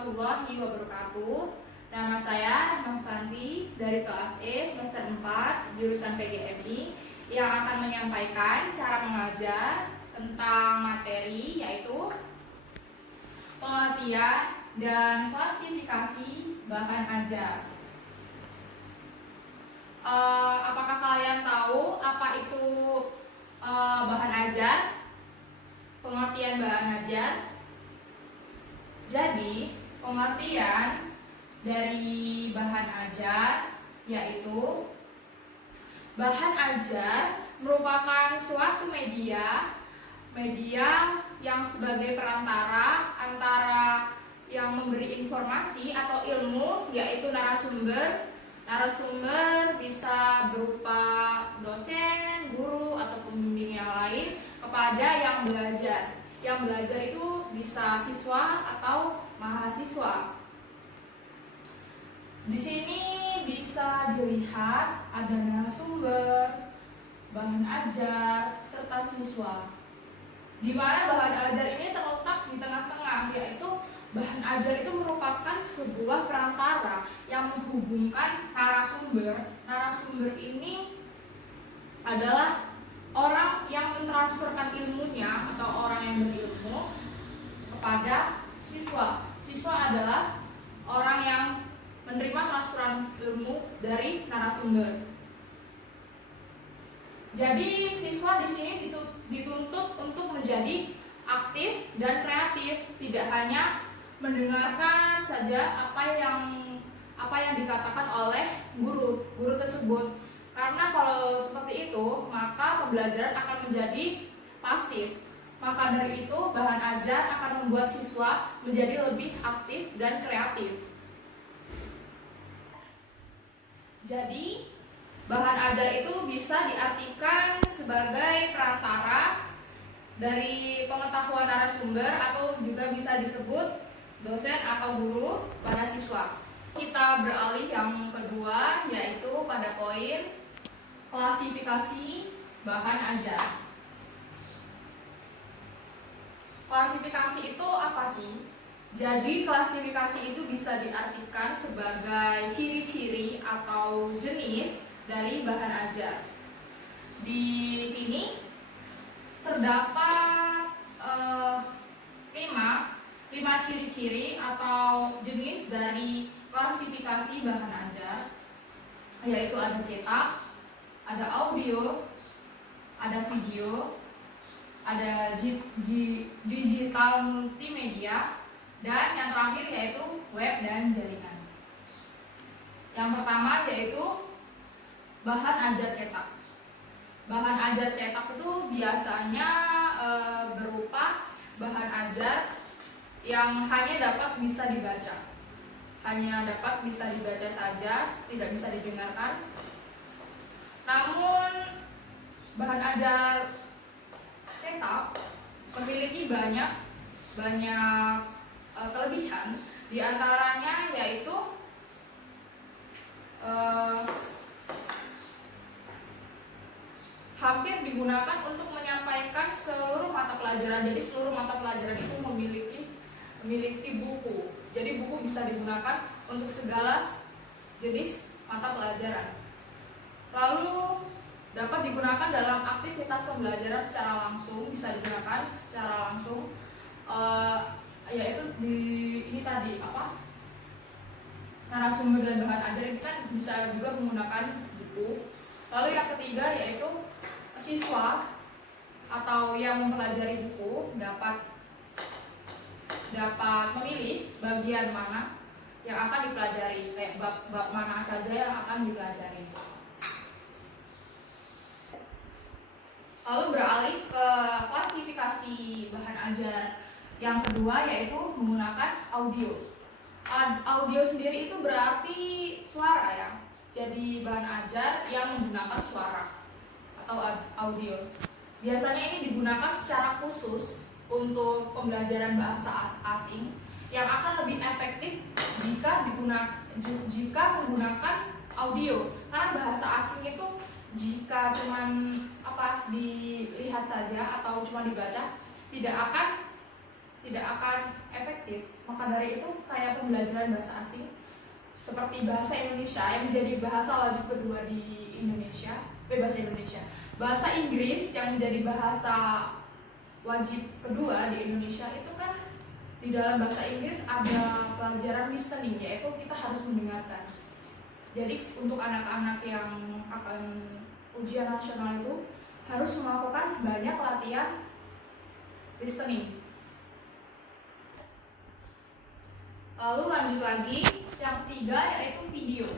warahmatullahi wabarakatuh. Nama saya Mas Santi dari kelas E semester 4 jurusan PGMI yang akan menyampaikan cara mengajar tentang materi yaitu pengertian dan klasifikasi bahan ajar. Apakah kalian tahu apa itu bahan ajar? Pengertian bahan ajar. Jadi, pengertian dari bahan ajar yaitu bahan ajar merupakan suatu media yang sebagai perantara antara yang memberi informasi atau ilmu yaitu narasumber. Narasumber bisa berupa dosen, guru, atau pembimbing yang lain kepada yang belajar. Yang belajar itu bisa siswa atau mahasiswa. Di sini bisa dilihat ada narasumber, bahan ajar, serta siswa. Di mana bahan ajar ini terletak di tengah-tengah, yaitu bahan ajar itu merupakan sebuah perantara yang menghubungkan narasumber. Narasumber ini adalah orang yang mentransferkan ilmunya atau orang yang berilmu kepada siswa. Siswa adalah orang yang menerima transferan ilmu dari narasumber. Jadi siswa di sini dituntut untuk menjadi aktif dan kreatif, tidak hanya mendengarkan saja apa yang dikatakan oleh guru tersebut. Karena kalau seperti itu, maka pembelajaran akan menjadi pasif. Maka dari itu, bahan ajar akan membuat siswa menjadi lebih aktif dan kreatif. Jadi, bahan ajar itu bisa diartikan sebagai perantara dari pengetahuan narasumber atau juga bisa disebut dosen atau guru pada siswa. Kita beralih yang kedua, yaitu pada poin klasifikasi bahan ajar. Klasifikasi itu apa sih? Jadi klasifikasi itu bisa diartikan sebagai ciri-ciri atau jenis dari bahan ajar. Di sini terdapat 5 ciri-ciri atau jenis dari klasifikasi bahan ajar, yaitu ada cetak, ada audio, ada video, ada digital multimedia, dan yang terakhir yaitu web dan jaringan. Yang pertama yaitu bahan ajar cetak. Bahan ajar cetak itu biasanya berupa bahan ajar yang hanya dapat bisa dibaca. Hanya dapat bisa dibaca saja, tidak bisa didengarkan. Namun bahan ajar cetak memiliki banyak kelebihan. Di antaranya yaitu hampir digunakan untuk menyampaikan seluruh mata pelajaran. Jadi seluruh mata pelajaran itu memiliki buku. Jadi buku bisa digunakan untuk segala jenis mata pelajaran. Lalu dapat digunakan dalam aktivitas pembelajaran secara langsung, bisa digunakan secara langsung, yaitu ini tadi narasumber dan bahan ajar ini kan bisa juga menggunakan buku. Lalu yang ketiga yaitu siswa atau yang mempelajari buku dapat memilih bagian mana yang akan dipelajari, kayak bab mana saja yang akan dipelajari. Lalu beralih ke klasifikasi bahan ajar yang kedua yaitu menggunakan audio. Audio sendiri itu berarti suara ya. Jadi bahan ajar yang menggunakan suara atau audio. Biasanya ini digunakan secara khusus untuk pembelajaran bahasa asing yang akan lebih efektif jika menggunakan audio. Karena bahasa asing itu jika cuman dilihat saja atau cuma dibaca tidak akan tidak akan efektif. Maka dari itu kayak pembelajaran bahasa asing seperti bahasa Indonesia yang menjadi bahasa wajib kedua di Indonesia, bahasa Indonesia. Bahasa Inggris yang menjadi bahasa wajib kedua di Indonesia itu kan di dalam bahasa Inggris ada pelajaran listening, yaitu kita harus mendengarkan. Jadi untuk anak-anak yang akan ujian nasional itu harus melakukan banyak latihan listening. Lalu lanjut lagi, yang ketiga yaitu video.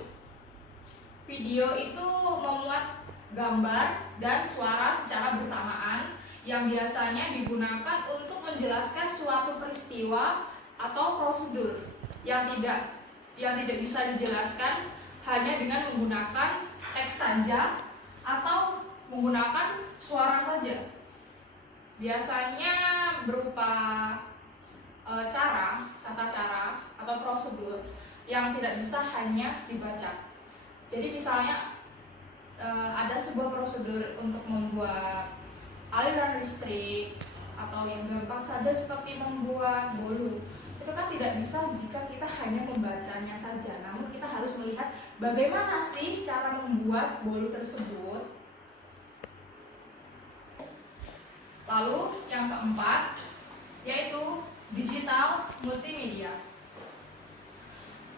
Video itu memuat gambar dan suara secara bersamaan yang biasanya digunakan untuk menjelaskan suatu peristiwa atau prosedur yang tidak bisa dijelaskan hanya dengan menggunakan teks saja atau menggunakan suara saja. Biasanya berupa tata cara atau prosedur yang tidak bisa hanya dibaca. Jadi misalnya ada sebuah prosedur untuk membuat aliran listrik atau yang gampang saja seperti membuat bolu. Itu kan tidak bisa jika kita hanya membacanya saja, namun kita harus melihat bagaimana sih cara membuat bolu tersebut. Lalu yang keempat yaitu digital multimedia.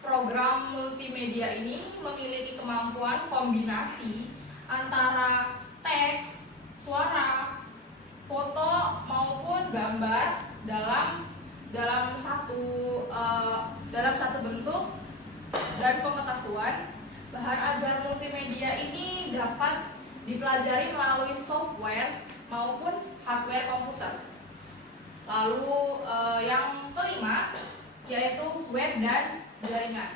Program multimedia ini memiliki kemampuan kombinasi antara teks, suara, foto maupun gambar dalam satu bentuk dan pengetahuan. Bahan ajar multimedia ini dapat dipelajari melalui software maupun hardware komputer. Lalu yang kelima yaitu web dan jaringan.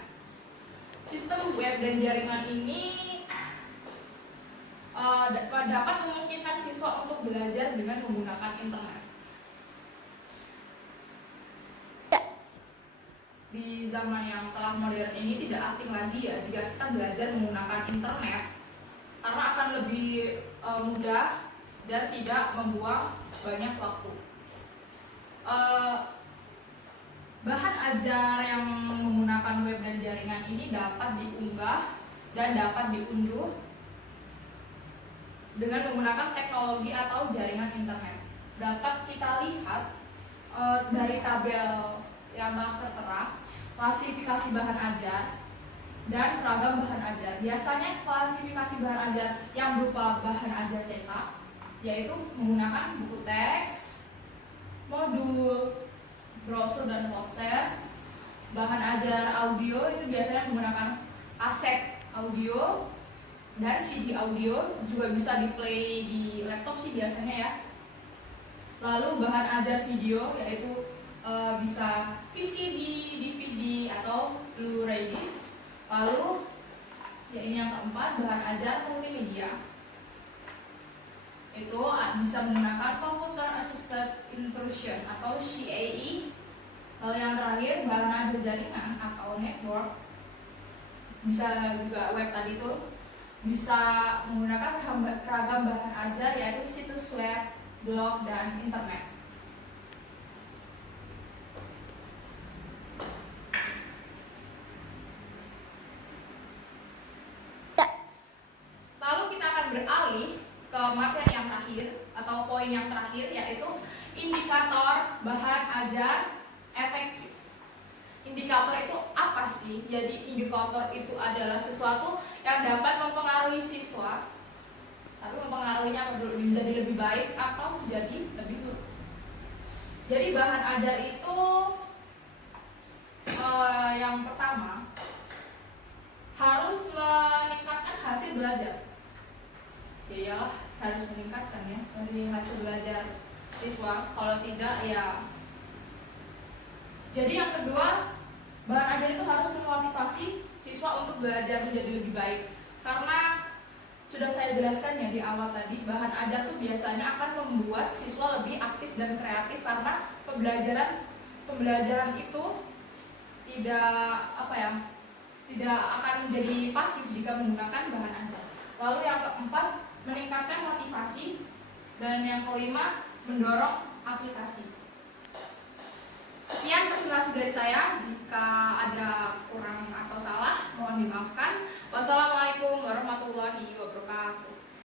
Sistem web dan jaringan ini dapat memungkinkan siswa untuk belajar dengan menggunakan internet. Di zaman yang telah modern ini tidak asing lagi ya jika kita belajar menggunakan internet, karena akan lebih mudah dan tidak membuang banyak waktu. Bahan ajar yang menggunakan web dan jaringan ini dapat diunggah dan dapat diunduh dengan menggunakan teknologi atau jaringan internet. Dapat kita lihat dari tabel yang telah tertera klasifikasi bahan ajar dan ragam bahan ajar. Biasanya klasifikasi bahan ajar yang berupa bahan ajar cetak, yaitu menggunakan buku teks, modul, brosur dan poster. Bahan ajar audio itu biasanya menggunakan kaset audio dan CD audio, juga bisa di play di laptop sih biasanya ya. Lalu bahan ajar video yaitu bisa VCD, DVD atau Blu-ray disc. Lalu ya ini yang keempat, bahan ajar multimedia. Itu bisa menggunakan Computer Assisted Intrusion atau CAI. Lalu yang terakhir bahan ajar jaringan atau network, bisa juga web tadi itu, bisa menggunakan ragam bahan ajar yaitu situs web, blog, dan internet. Lalu kita akan beralih ke materi yang terakhir atau poin yang terakhir, yaitu indikator bahan ajar efektif. Indikator itu apa sih? Jadi indikator itu adalah sesuatu yang dapat mempengaruhi siswa, tapi mempengaruhinya menjadi lebih baik atau jadi lebih buruk. Jadi bahan ajar itu yang pertama harus meningkatkan hasil belajar. Ya harus meningkatkan ya dari hasil belajar siswa. Kalau tidak ya. Jadi yang kedua, bahan ajar itu harus memotivasi siswa untuk belajar menjadi lebih baik. Karena sudah saya jelaskan ya di awal tadi, bahan ajar itu biasanya akan membuat siswa lebih aktif dan kreatif, karena pembelajaran itu tidak akan menjadi pasif jika menggunakan bahan ajar. Lalu yang keempat, meningkatkan motivasi, dan yang kelima, mendorong aplikasi. konfirmasi dari saya. Jika ada